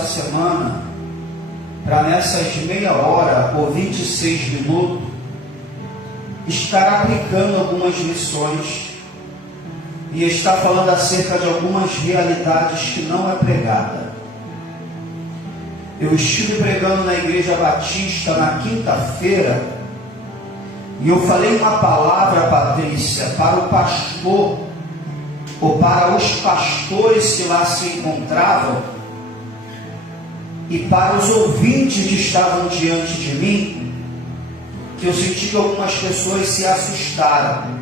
essa semana para nessas meia hora ou 26 minutos estar aplicando algumas lições e estar falando acerca de algumas realidades que não é pregada. Eu estive pregando na Igreja Batista na quinta-feira e eu falei uma palavra, Patrícia, para o pastor ou para os pastores que lá se encontravam e para os ouvintes que estavam diante de mim, que eu senti que algumas pessoas se assustaram,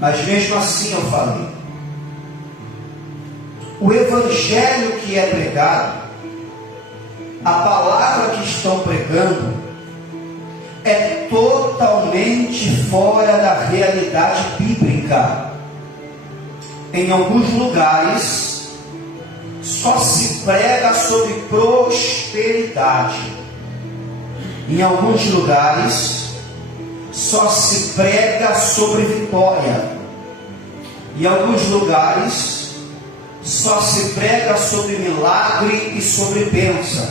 mas mesmo assim eu falei. O evangelho que é pregado, a palavra que estão pregando, é totalmente fora da realidade bíblica. Em alguns lugares, só se prega sobre prosperidade. Em alguns lugares, só se prega sobre vitória. Em alguns lugares, só se prega sobre milagre e sobre bênção.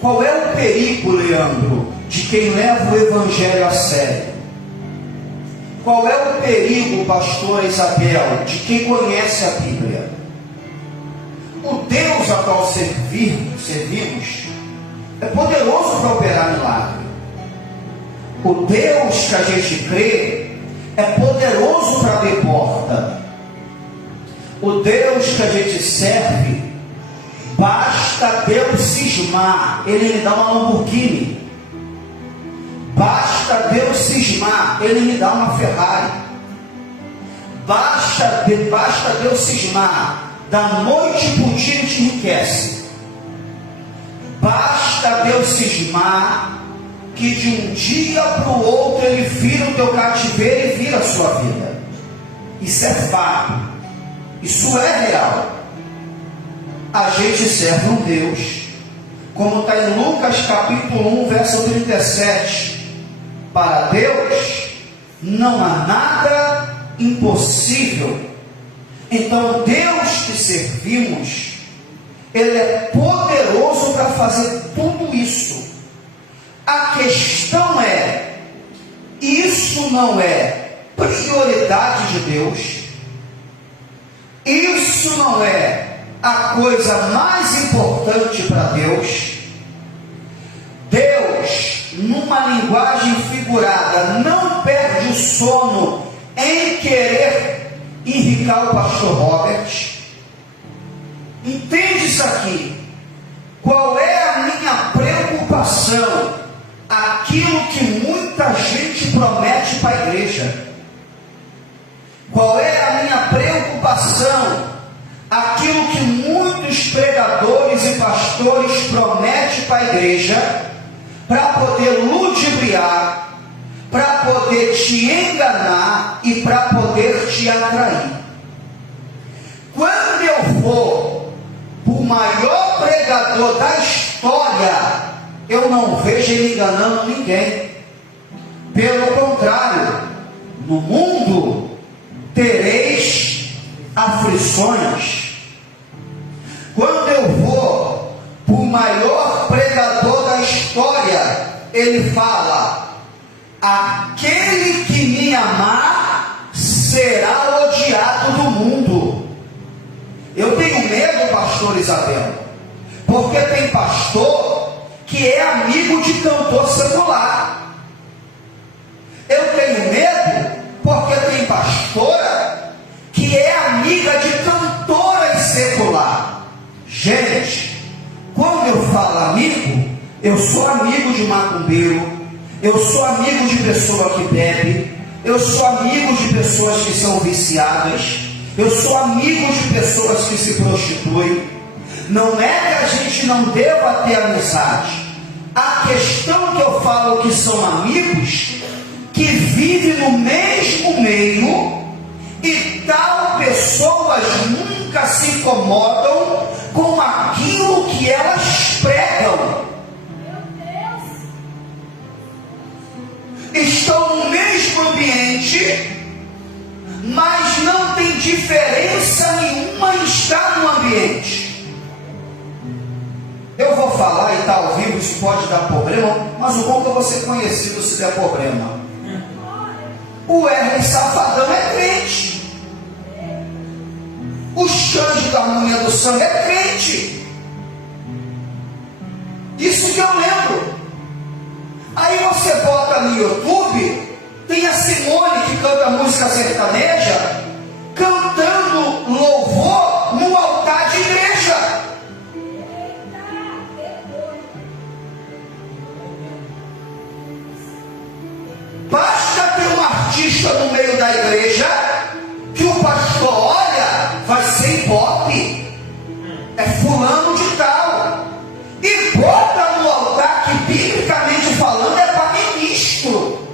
Qual é o perigo, Leandro, de quem leva o evangelho a sério? Qual é o perigo, pastora Isabel, de quem conhece a Bíblia? O Deus a qual servimos é poderoso para operar milagre. O Deus que a gente crê é poderoso para abrir porta. O Deus que a gente serve, basta Deus cismar, Ele me dá uma Lamborghini. Basta Deus cismar, Ele me dá uma Ferrari. Basta Deus cismar, da noite para o dia te enriquece. Basta Deus cismar, que de um dia para o outro Ele vira o teu cativeiro e vira a sua vida. Isso é fato, isso é real. A gente serve um Deus, como está em Lucas capítulo 1, verso 37. Para Deus não há nada impossível. Então Deus que servimos, Ele é poderoso para fazer tudo isso. A questão é, isso não é prioridade de Deus? Isso não é a coisa mais importante para Deus? Deus, numa linguagem figurada, não perde o sono em querer enricar o pastor Robert. Entende isso aqui? Qual é a minha preocupação? Aquilo que muita gente promete para a igreja. Qual é a minha preocupação? Aquilo que muitos pregadores e pastores prometem para a igreja, para poder ludibriar, para poder te enganar e para poder te atrair. Quando eu for o maior pregador da história, eu não vejo ele enganando ninguém. Pelo contrário, no mundo tereis aflições. Quando eu vou para o maior pregador da história, ele fala: aquele que me amar será odiado do mundo. Eu tenho medo, pastor Isabel, porque tem pastor que é amigo de cantor secular. Eu tenho medo porque tem pastora que é amiga de cantora secular. Gente, quando eu falo amigo, eu sou amigo de macumbeiro, eu sou amigo de pessoa que bebe, eu sou amigo de pessoas que são viciadas, eu sou amigo de pessoas que se prostituem. Não é que a gente não deva ter amizade. A questão que eu falo que são amigos que vivem no mesmo meio e tal pessoas nunca se incomodam com aquilo que elas pregam. Estão no mesmo ambiente, mas não tem diferença nenhuma em estar no ambiente. estar ao vivo, isso pode dar problema, mas o bom é você conhecido se der problema. O Wesley Safadão é crente. O Xande da Harmonia do Sangue é crente. Isso que eu lembro. Aí você bota no YouTube, tem a Simone que canta música sertaneja, cantando louvor no altar de igreja. Basta ter um artista no meio da igreja que o pastor olha, vai ser ibope, é fulano de tal, e bota no altar que, biblicamente falando, é para ministro,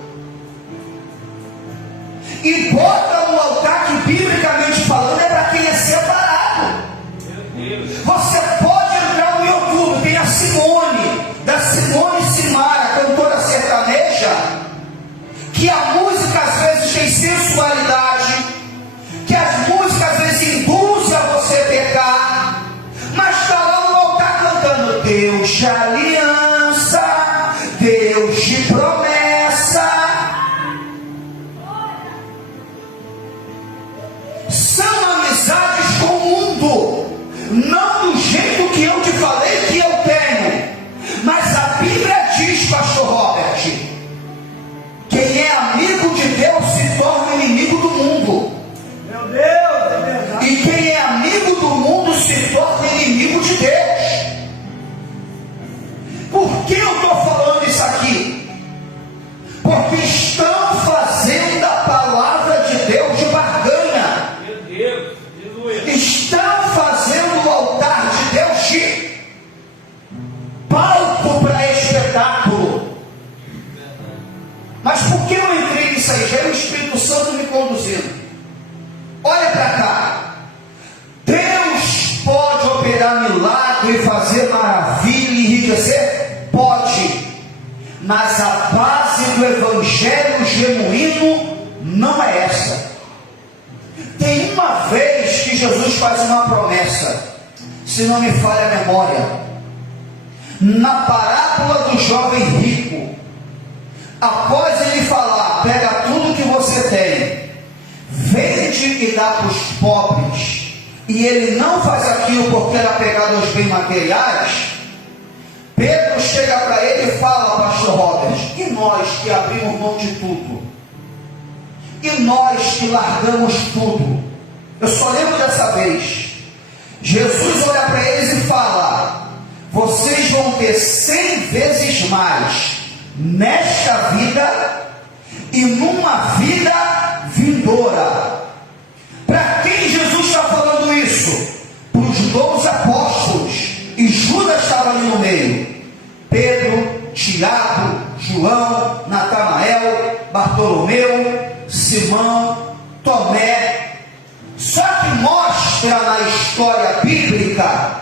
e bota no altar que, biblicamente falando, é para quem é separado. Você pode entrar no YouTube, tem a Simone, da Simone Simara, cantora sertaneja, que a música às vezes tem sensualidade, que as músicas às vezes induzem a você pecar, mas está lá no altar cantando Deus de aliança, Deus de promessa. São amizades com o mundo, não do jeito que eu te falei que eu tenho, mas a Bíblia diz, pastor Robert, quem é amigo de Deus se torna inimigo do mundo. Meu Deus, é verdade. E quem é amigo do mundo se torna inimigo de Deus. Por que eu estou falando isso aqui? Porque estão fazendo a palavra de Deus de barganha. Meu Deus, aleluia. Estão fazendo o altar de Deus de palco para espetáculo. Mas por que eu entrei nisso aí? Já é o Espírito Santo me conduzindo. Olha para cá. Deus pode operar milagre, fazer maravilha e enriquecer? Pode. Mas a base do evangelho genuíno não é essa. Tem uma vez que Jesus faz uma promessa, se não me falha a memória, na parábola do jovem rico. Após ele falar, pega tudo que você tem, vende e dá para os pobres, e ele não faz aquilo porque era pegado aos bens materiais, Pedro chega para ele e fala, pastor Robert, e nós que abrimos mão de tudo? E nós que largamos tudo? Eu só lembro dessa vez. Jesus olha para eles e fala, vocês vão ter 100 vezes mais nesta vida e numa vida vindoura. Para quem Jesus está falando isso? Para os 12 apóstolos, e Judas estava ali no meio. Pedro, Tiago, João, Natanael, Bartolomeu, Simão, Tomé. Só que mostra na história bíblica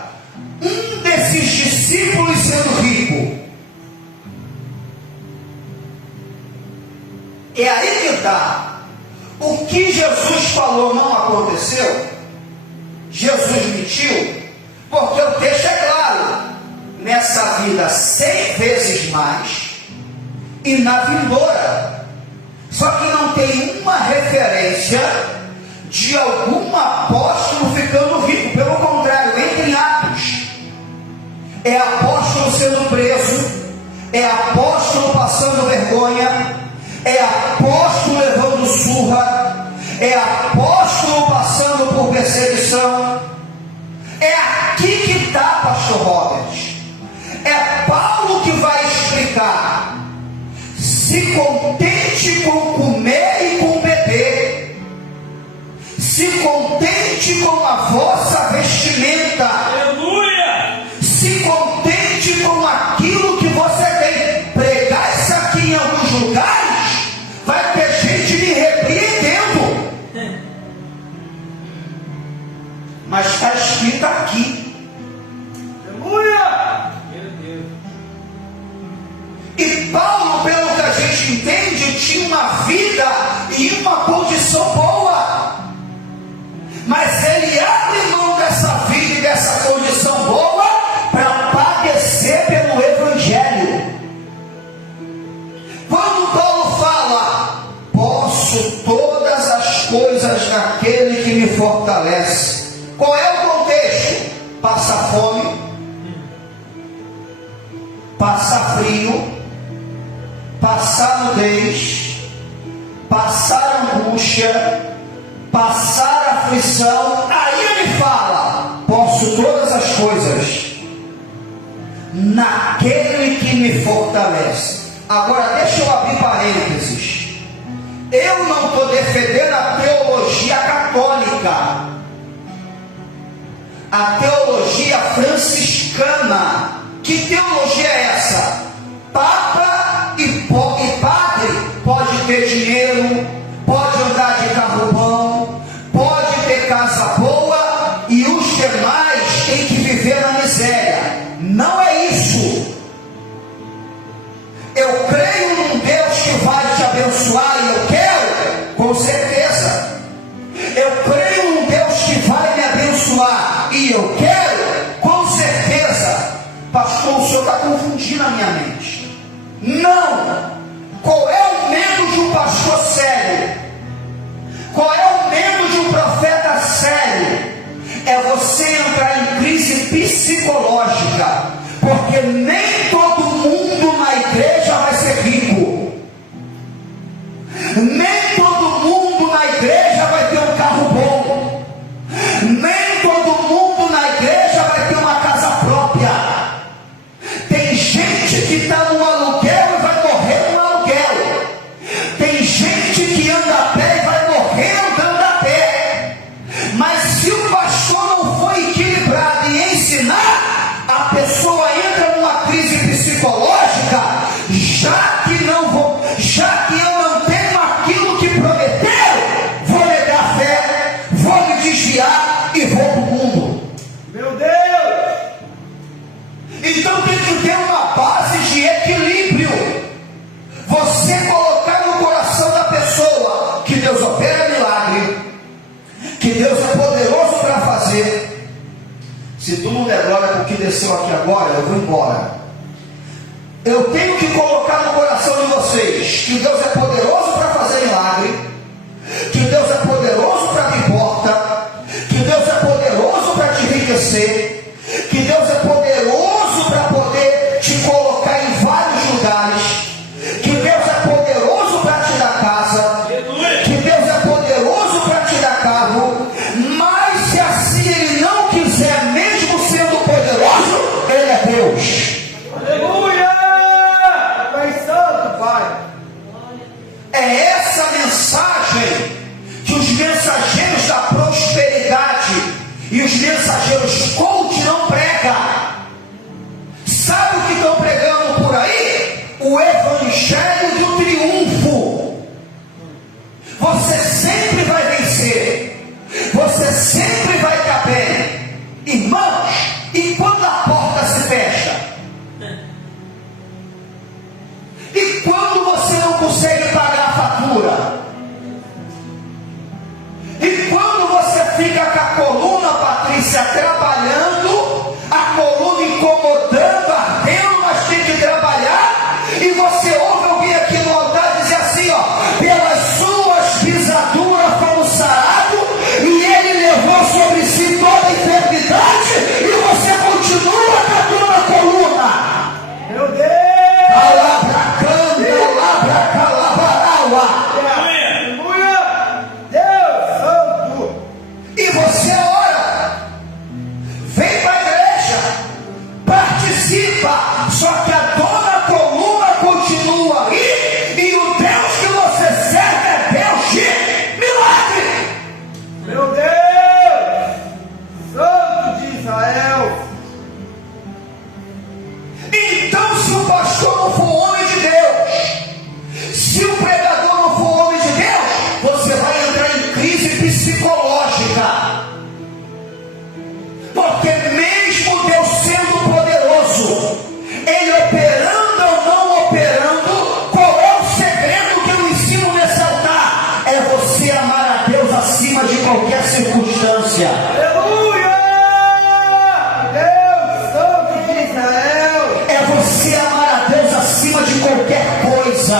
um desses discípulos sendo rico. É aí que está. O que Jesus falou não aconteceu. Jesus mentiu, porque o texto é claro. Nessa vida 100 vezes mais e na vindoura. Só que não tem uma referência de algum apóstolo ficando rico. Pelo contrário, entra em Atos. É apóstolo sendo preso, é apóstolo passando vergonha, é apóstolo levando surra, é apóstolo passando por perseguição. É aqui que está, pastor Robert. É Paulo que vai explicar. Se contente com comer e com beber, se contente com a vossa vestimenta, Aleluia! se contente com aquilo que você tem. Pregar isso aqui em alguns lugares, vai ter gente me repreendendo, mas está escrito aqui. Aleluia! Meu Deus. E Paulo, pelo que a gente entende, tinha uma vida e uma condição boa, mas ele abre mão dessa vida e dessa condição boa para padecer pelo passar frio, passar nudez, passar angústia, passar aflição. Aí ele fala: posso todas as coisas naquele que me fortalece. Agora deixa eu abrir parênteses. Eu não estou defendendo a teologia católica, a teologia franciscana. Que teologia é essa? Papa e padre pode ter dinheiro, pode andar de carro bom, pode ter casa boa, e os demais têm que viver na miséria. Não é isso. Eu creio num Deus que vai te abençoar, e eu quero, com certeza. Eu creio num Deus que vai me abençoar, e eu quero, com certeza. Pastor, o senhor está confundindo a minha mente. Não. Qual é o medo de um pastor sério? Qual é o medo de um profeta sério? É você entrar em crise psicológica, porque nem todo mundo na igreja vai ser rico, nem todo mundo na igreja vai ter um carro bom, nem todo mundo na igreja vai ter uma casa própria. Tem gente que está no aluguel e vai morrer no aluguel. Tem gente que anda a pé e vai morrer andando a pé. Mas se o pastor não for equilibrado e ensinar, a pessoa entra numa crise psicológica, já que eu não tenho aquilo que prometeu, vou negar a fé, vou me desviar e vou para o mundo. Meu Deus! Então tem que ter uma base de equilíbrio. Você colocar no coração da pessoa que Deus opera milagre, que Deus é poderoso para fazer. Se tu não der glória com o que desceu aqui agora, eu vou embora. Eu tenho que colocar no coração de vocês que Deus é poderoso para fazer milagre, que Deus é poderoso para abrir porta, que Deus é poderoso para te enriquecer, que Deus é poderoso para poder te colocar em vários lugares, que Deus é poderoso para te dar casa, que Deus é poderoso para te dar carro. Mas se assim Ele não quiser, mesmo sendo poderoso, Ele é Deus. Aleluia! Pai Santo, Pai. É essa mensagem que os mensageiros da prosperidade e os mensageiros coach não pregam. Sabe o que estão pregando por aí? O evangelho do triunfo. Você sempre vai vencer, você sempre vai estar bem. Irmãos, e quando a porta se fecha? E quando você não consegue pagar a fatura? E quando você fica com a coluna, Patrícia, trabalhando, a coluna incomodando, ardendo, mas tem que trabalhar, e você ouve alguém aqui no altar dizer assim, ó: pelas suas pisaduras fomos sarados, e Ele levou sobre si toda a enfermidade, e você continua com a coluna. Meu Deus! Aleluia! Deus Santo! E você ora, vem para a igreja, participa, só que a dona coluna continua aí, e o Deus que você serve é Deus de milagre. Meu Deus! Santo de Israel! Então, se o pastor não for homem de Deus, se o pregador não for homem de Deus, você vai entrar em crise psicológica. Porque mesmo Deus sendo poderoso, Ele operando ou não operando, qual é o segredo que eu ensino nesse altar? É você amar a Deus acima de qualquer circunstância. Aleluia! Deus Santo de Israel! É você amar a Deus acima de qualquer coisa.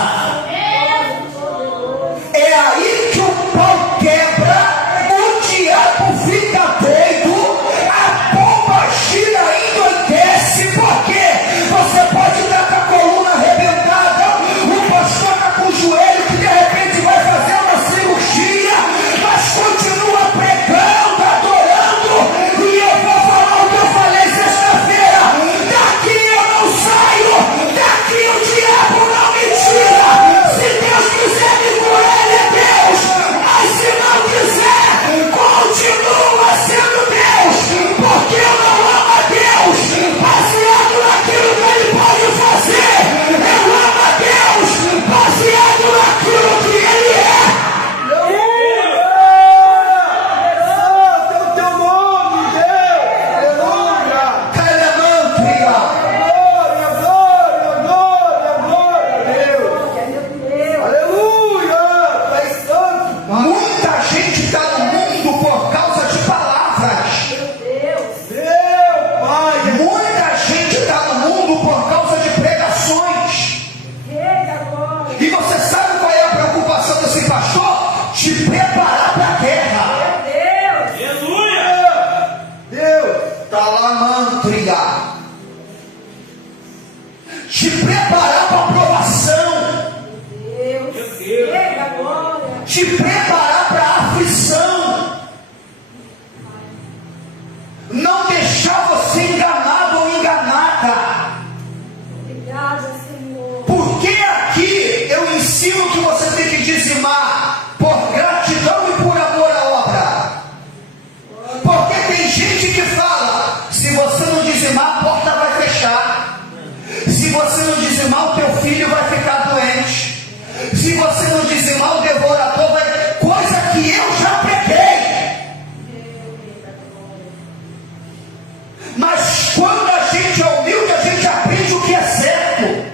Quando a gente é humilde, a gente aprende o que é certo.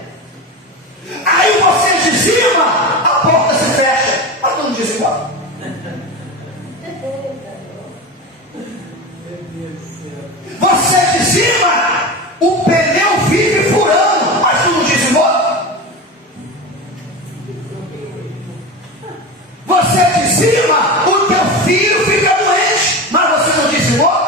Aí você dizima, a porta se fecha. Mas não dizima. Você dizima, o pneu vive furando. Mas tu não dizimou? Você dizima, o teu filho fica doente. Mas você não dizimou?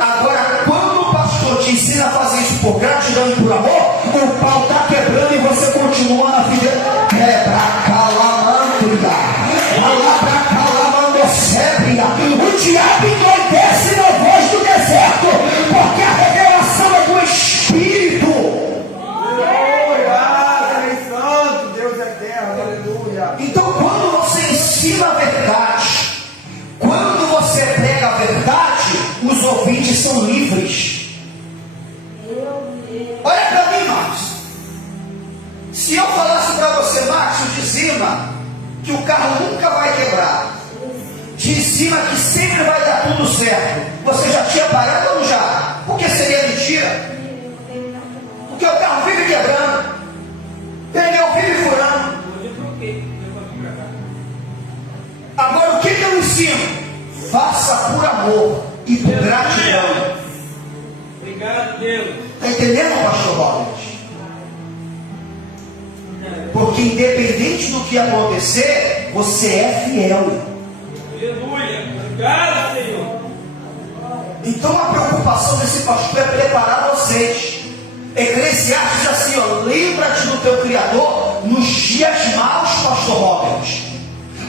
Agora, quando o pastor te ensina a fazer isso por gratidão e por amor, o pau está quebrando e você continua na fidelidade. Quebra calamantria, alabra calamandocébria. O diabo endoidece na voz do deserto, porque a revelação é do Espírito. Aleluia, Santo, Deus eterno, aleluia. Então, quando você ensina a verdade, quando você prega a verdade, os ouvintes são livres. Olha para mim, Márcio. Se eu falasse para você, Márcio, dizima que o carro nunca vai quebrar, dizima que sempre vai dar tudo certo, você já tinha parado ou não já? Porque seria mentira. Porque o carro vive quebrando, pneu vive furando. Agora, o que eu ensino? Faça por amor e por gratidão. Obrigado, Deus. Está entendendo, pastor Robert? Porque independente do que acontecer, você é fiel. Aleluia. Obrigado, Senhor. Então a preocupação desse pastor é preparar vocês. Eclesiastes diz assim, ó, lembra-te do teu Criador nos dias maus, pastor Robert.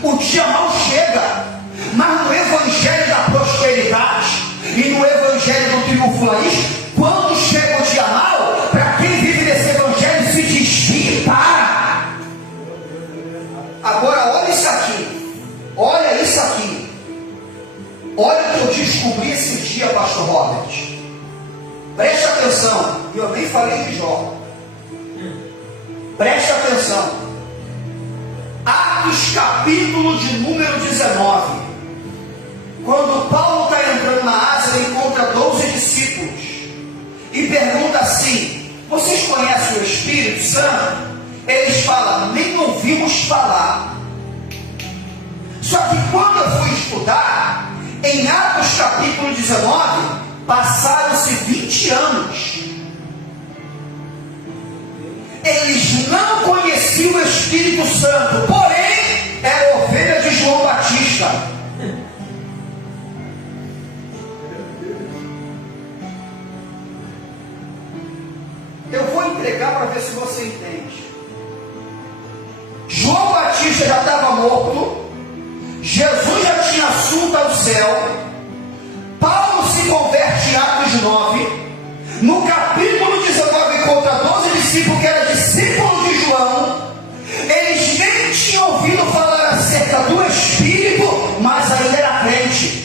O dia mau chega, mas no evangelho da prosperidade e no evangelho do triunfalismo, quando chega o dia mau, para quem vive nesse evangelho se desvia e para. Agora olha isso aqui, olha isso aqui, olha o que eu descobri esse dia, pastor Robert. Preste atenção, e eu nem falei de Jó. Preste atenção. Atos capítulo de número 19. Quando Paulo está entrando na Ásia, ele encontra 12 discípulos e pergunta assim: vocês conhecem o Espírito Santo? Eles falam: nem ouvimos falar. Só que quando eu fui estudar, em Atos capítulo 19, passaram-se 20 anos. Eles não conheciam o Espírito Santo, porém, era ovelha de João Batista. Eu vou entregar para ver se você entende. João Batista já estava morto, Jesus já tinha assunto ao céu, Paulo se converte em Atos 9, no capítulo 19 encontra 12 discípulos que eram discípulos de João, eles nem tinham ouvido falar acerca do Espírito, mas ainda era crente.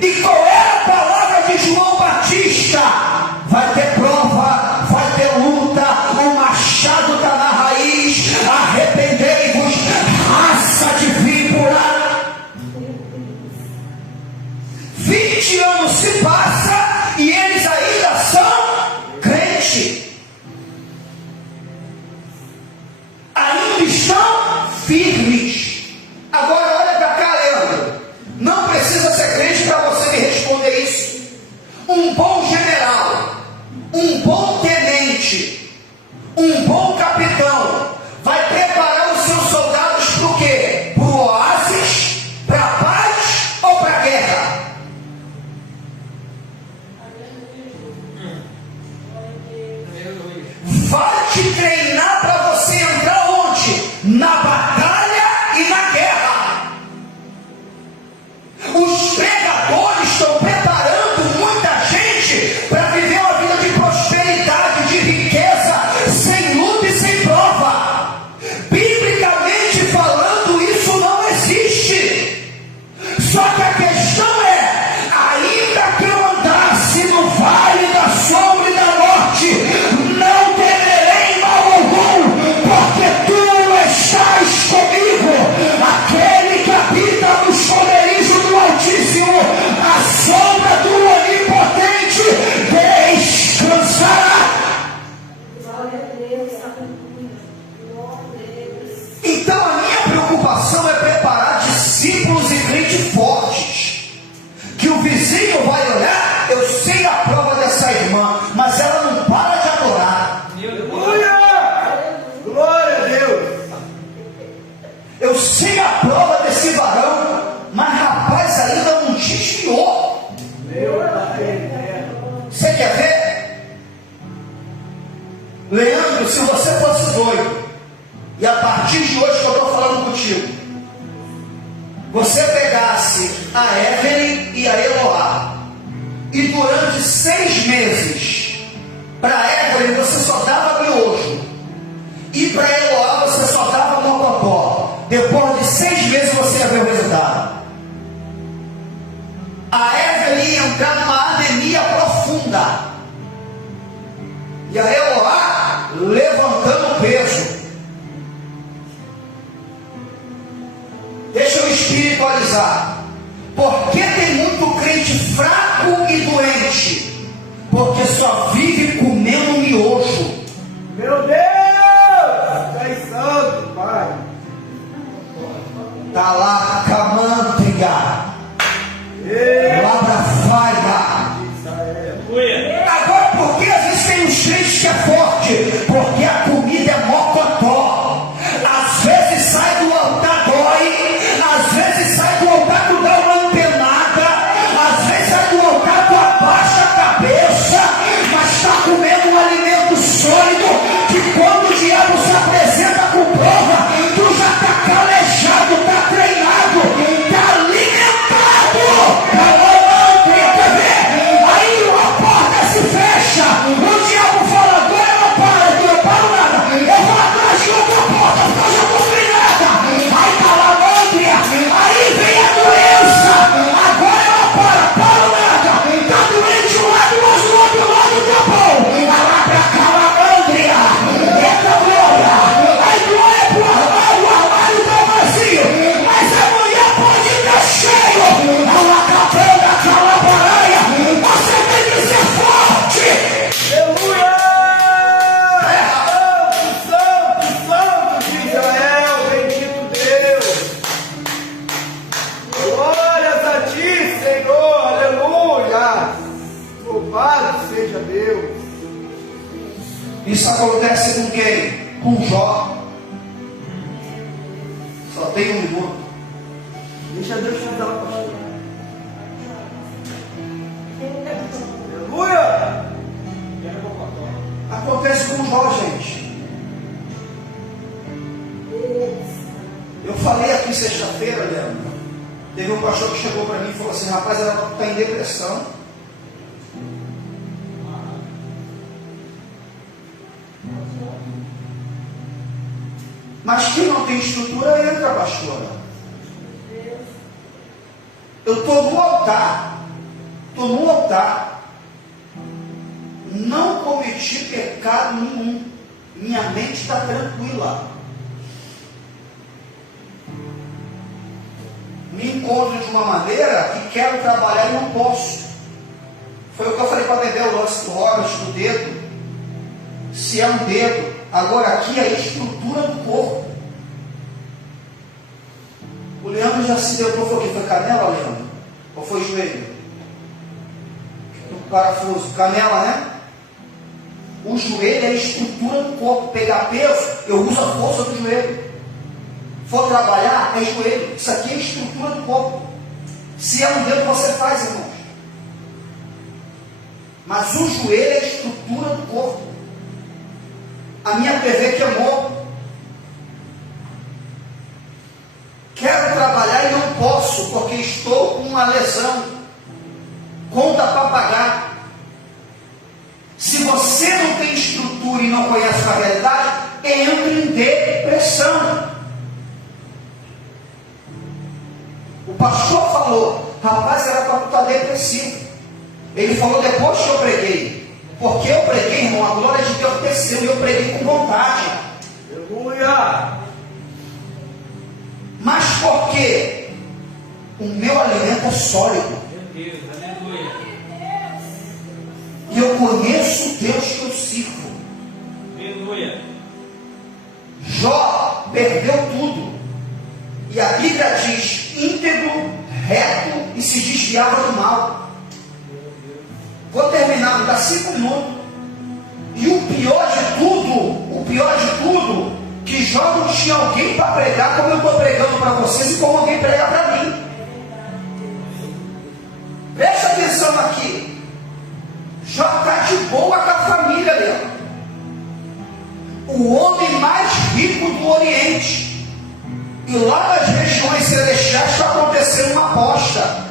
E qual era a palavra de João Batista? Vai ter prova, vai ter luta, o machado está na raiz, arrependei-vos, raça de víbora. 20 anos se passa e eles ainda são crentes. Ainda estão firmes. Agora olha para cá, Leandro. Não precisa ser crente para você me responder isso. Um bom general, um bom tenente, um bom capitão vai preparar os seus soldados para o quê? Para o oásis, para a paz ou para a guerra? Vai te treinar para você entrar onde? Na batalha e na guerra. Os pregadores estão preparando muita gente para viver uma vida de prosperidade, de riqueza. se você fosse doido, e a partir de hoje que eu estou falando contigo, você pegasse a Evelyn e a Eloá, e durante 6 meses, para Evelyn você só dava miojo, e para Eloá você só dava mocotó. Depois de 6 meses você ia ver o resultado. A Evelyn ia entrar numa anemia profunda, e a Eloá levantando peso. Deixa eu espiritualizar. Por que tem muito crente fraco e doente? Porque só vive comendo miojo. Meu Deus! Pai Santo, Pai. Tá lá a camantria, labra falha. Agora, por que às vezes tem uns crentes que é forte? Porque a comida é mocotó. Às vezes sai do altar dói, às vezes sai do altar tu dá uma empenada, às vezes sai do altar tu abaixa a cabeça, mas está comendo um alimento sólido que quando o diabo se apresenta com prova, tu já está calejado, está treinado, está alimentado. Quer ver? Aí a porta se fecha, o diabo fala, agora eu não paro aqui, eu paro nada, eu vou atrás de outra porta, porque eu já estou treinada. Aí está lá a mantria, aí vem a doença, agora eu não paro nada, está doente de um lado, mas do outro lado está bom. Vai lá para cá, a mantria, eita glória, aí glória para o armário está vazio, mas amanhã pode estar cheio. Ela acabando aquela baranha, você tem que ser forte. Aleluia! Santo, Santo de Israel, bendito Deus. Glórias a ti, Senhor, aleluia. Louvado seja Deus. Isso acontece com quem? Com Jó. Só tem 1 minuto. Deixa Deus te dar, pastor. Aleluia! Acontece com Jó, gente. Eu falei aqui sexta-feira, Leandro. Teve um pastor que chegou para mim e falou assim: rapaz, ela está em depressão. Mas quem não tem estrutura entra, pastora. Eu estou no altar. Estou no altar. Não cometi pecado nenhum. Minha mente está tranquila. Me encontro de uma maneira que quero trabalhar e não posso. Foi o que eu falei para beber o lance do Robert, do dedo. Se é um dedo, agora aqui é a estrutura do corpo. O Leandro já se deu, falou que foi canela, Leandro? Ou foi joelho? O parafuso, canela, né? O joelho é a estrutura do corpo. Pegar peso, eu uso a força do joelho. For trabalhar, é joelho. Isso aqui é a estrutura do corpo. Se é um dedo, você faz, irmãos. Mas o joelho é a estrutura do corpo. A minha TV queimou. Quero trabalhar e não posso, porque estou com uma lesão. Conta para pagar. Se você não tem estrutura e não conhece a realidade, entra em depressão. O pastor falou: rapaz, era para estar depressivo. Ele falou depois que eu preguei. Porque eu preguei, irmão, a glória de Deus desceu e eu preguei com vontade. Aleluia! Mas por quê? O meu alimento é sólido. Meu Deus, aleluia. E eu conheço o Deus que eu sirvo. Aleluia. Jó perdeu tudo. E a Bíblia diz: íntegro, reto e se desviava do mal. Vou terminar, me dá 5 minutos. E o pior de tudo, que Jó não tinha alguém para pregar como eu estou pregando para vocês e como alguém prega para mim. Presta atenção aqui. Jó está de boa com a família dele. Oriente. E lá nas regiões celestiais está acontecendo uma aposta.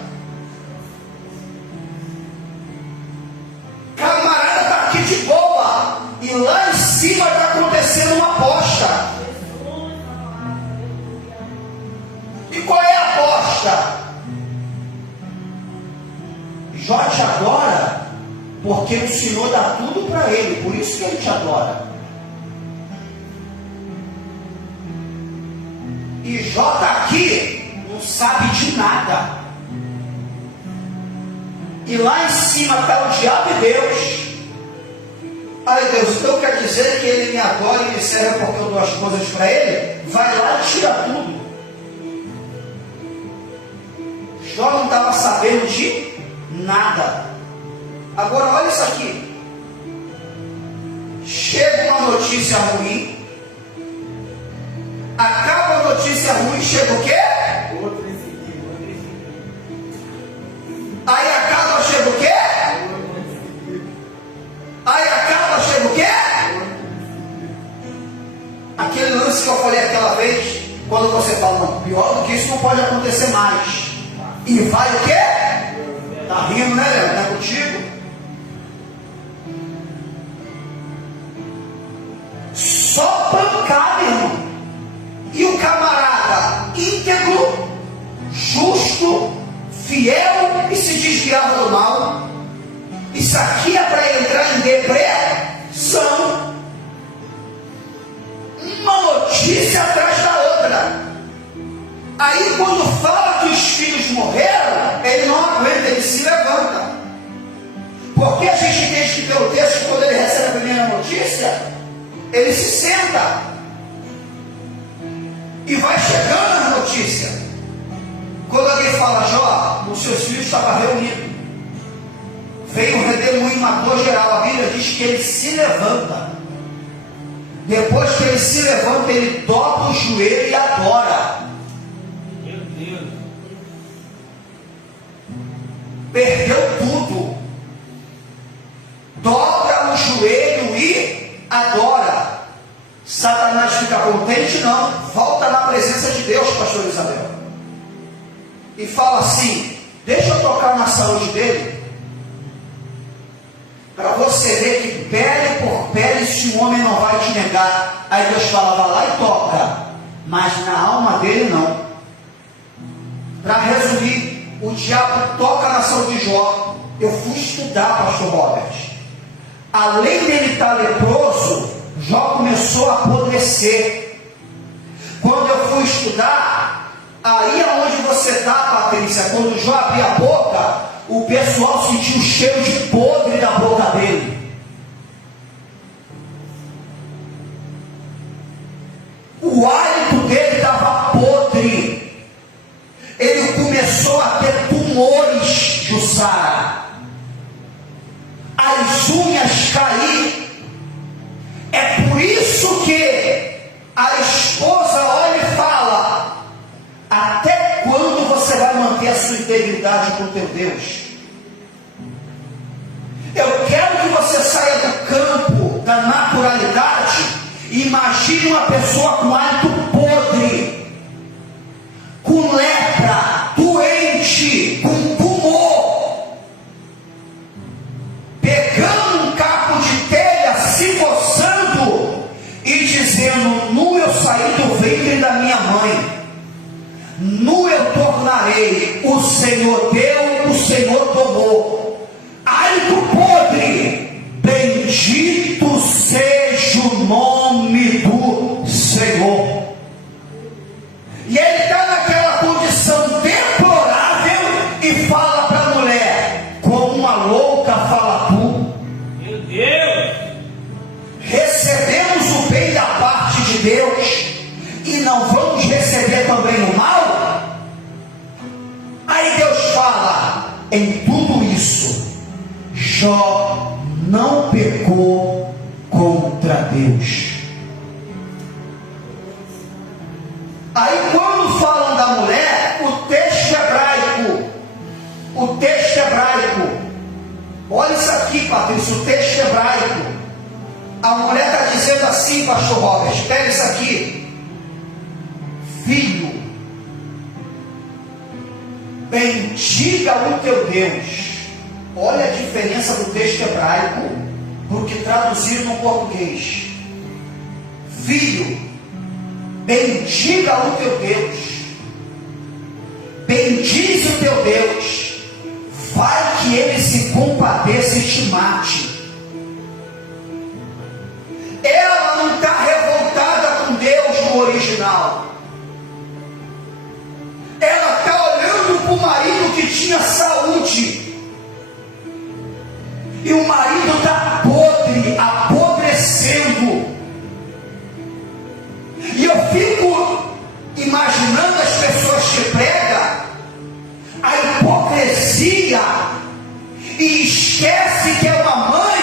Camarada está aqui de boa. E lá em cima está acontecendo uma aposta. E qual é a aposta? Jó te adora porque o Senhor dá tudo para ele. Por isso que ele te adora. E Jó está aqui, não sabe de nada. E lá em cima está o diabo e Deus. Aí Deus, então quer dizer que ele me adora e me serve porque eu dou as coisas para ele? Vai lá e tira tudo. Jó não estava sabendo de nada. Agora olha isso aqui. Chega uma notícia ruim. Acaba a notícia ruim, chega o quê? Outro em seguida, outro em seguida. Aí acaba, chega o quê? Aí acaba, chega o quê? Aquele lance que eu falei aquela vez, quando você fala, não, pior do que isso não pode acontecer mais. E vai o quê? Tá rindo, né, Leandro? Não é contigo? Só pancada, irmão. E o camarada íntegro, justo, fiel e se desviava do mal. Isso aqui é para entrar em depressão. Uma notícia atrás da outra. Aí quando fala que os filhos morreram, ele não aguenta, ele se levanta. Porque a gente entende que pelo texto, quando ele recebe a primeira notícia, ele se senta. E vai chegando a notícia. Quando alguém fala, Jó, os seus filhos estavam reunidos. Veio um redemoinho e matou geral. A Bíblia diz que ele se levanta. Depois que ele se levanta, ele dobra o joelho e adora. Meu Deus. Perdeu tudo. Dobra o joelho e adora. Satanás fica contente? Não. Volta na presença de Deus, pastor Isabel. E fala assim, deixa eu tocar na saúde dele. Para você ver que pele por pele, se o homem não vai te negar. Aí Deus fala, vai lá e toca. Mas na alma dele não. Para resumir, o diabo toca na saúde de Jó. Eu fui estudar, pastor Robert. Além dele estar leproso, Jó começou a apodrecer. Quando eu fui estudar, aí aonde você está, Patrícia, quando Jó abria a boca, o pessoal sentiu o cheiro de podre da boca dele. O hálito dele estava podre. Ele começou a ter tumores, Jussara. As unhas caíram. É por isso que a esposa olha e fala, até quando você vai manter a sua integridade com o teu Deus? Eu quero que você saia do campo da naturalidade e imagine uma pessoa com hálito podre, com lepra, doente, com tumor, pegando um caco de telha, se coçando e dizendo, nu eu saí do ventre da minha mãe, nu eu tornarei, o Senhor deu, o Senhor tomou. Hálito podre, bendito seja o nome do Senhor. E ele está naquela condição deplorável e fala para a mulher, como uma louca fala tu. Meu Deus. Recebemos o bem da parte de Deus e não vamos receber também o mal? Aí Deus fala, em tudo isso, Jó não pecou contra Deus. Aí quando falam da mulher, o texto hebraico, olha isso aqui, Patrícia, o texto hebraico, a mulher está dizendo assim, pastor Robert, pega isso aqui, filho, bendiga o teu Deus. Olha a diferença do texto hebraico para o que traduziram no português. Filho, bendiga o teu Deus, bendize o teu Deus, vai que ele se compadeça e te mate. Ela não está revoltada com Deus no original. Ela está olhando para o marido que tinha saúde. E o marido está podre, apodrecendo. E eu fico imaginando as pessoas que pregam a hipocrisia e esquece que é uma mãe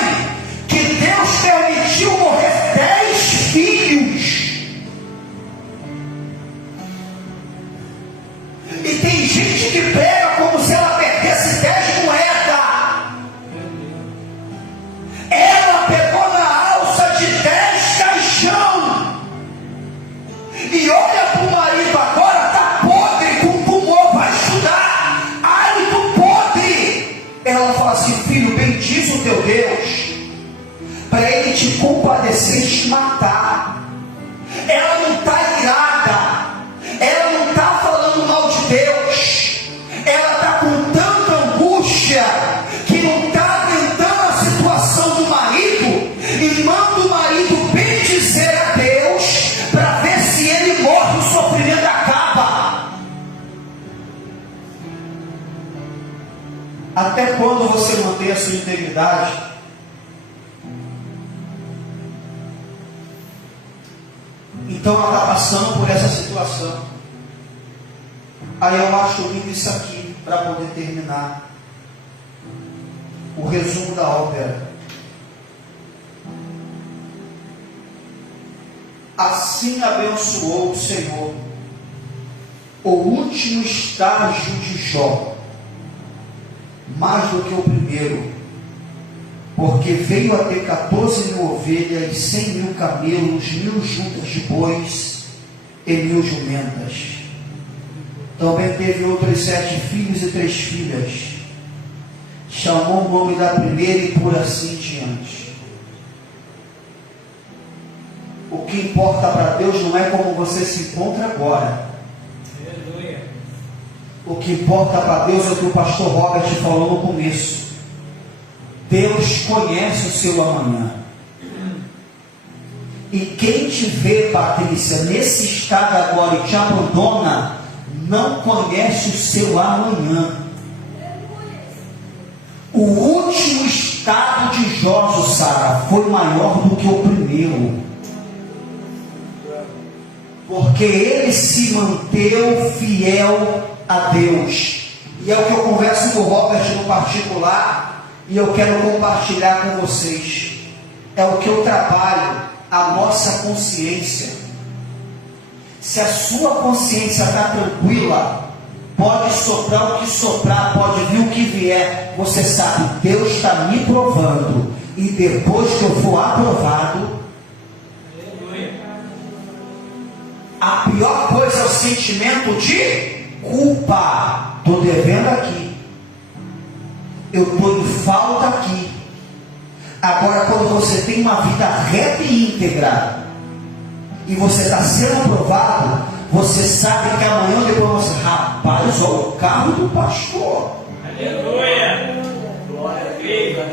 que Deus permitiu morrer 10 filhos. E tem gente que prega como se ela perdesse 10 moedas. Ela pegou na alça de 10 caixão. E olha para o marido agora, está podre, com tumor, vai estudar. Hálito podre. Ela fala assim: filho, bendize o teu Deus, para ele te compadecer e te matar. Ela não está irada, ela não está falando mal de Deus, ela está com tanta angústia que não está aguentando a situação do marido e manda o marido bendizer a Deus para ver se ele morre, o sofrimento acaba. Até quando você mantém a sua integridade? Então ela está passando por essa situação. Aí eu acho lindo isso aqui, para poder terminar. O resumo da ópera. Assim abençoou o Senhor o último estágio de Jó, mais do que o primeiro, porque veio a ter 14.000 ovelhas, 100.000 camelos, 1.000 juntas de bois e 1.000 jumentas. Também teve outros 7 filhos e 3 filhas. Chamou o nome da primeira e por assim diante. O que importa para Deus não é como você se encontra agora. Aleluia. O que importa para Deus é o que o pastor Robert falou no começo. Deus conhece o seu amanhã. E quem te vê, Patrícia, nesse estado agora e te abandona, não conhece o seu amanhã. O último estado de Jó, Sara, foi maior do que o primeiro, porque ele se manteve fiel a Deus. E é o que eu converso com o Robert no particular, e eu quero compartilhar com vocês. É o que eu trabalho, a nossa consciência. Se a sua consciência está tranquila, pode soprar o que soprar, pode vir o que vier, você sabe, Deus está me provando, e depois que eu for aprovado, a pior coisa é o sentimento de culpa. Estou devendo aqui, eu estou em falta aqui. Agora, quando você tem uma vida reta e íntegra, e você está sendo aprovado, você sabe que amanhã depois você, rapaz, olha o carro do pastor. Aleluia. Glória a Deus.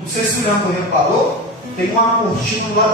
Não sei se o Leandro reparou, tem uma cortina lá